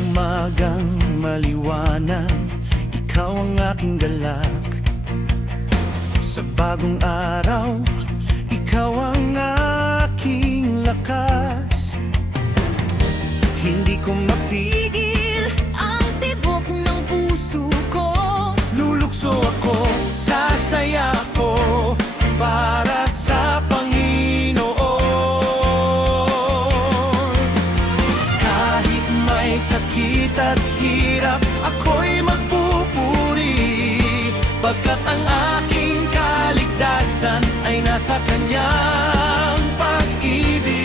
umagang maliwanag, ikaw ang aking galak. Sa bagong araw, ikaw ang aking lakas. Hindi ko mapigil ang tibok ng puso ko. Lulukso ako, sasaya ako para sa Panginoon. Kahit may sakit at hirap, ako'y magpupuri, pagkat ang aking kaligtasan ay nasa Kanyang pag-ibig.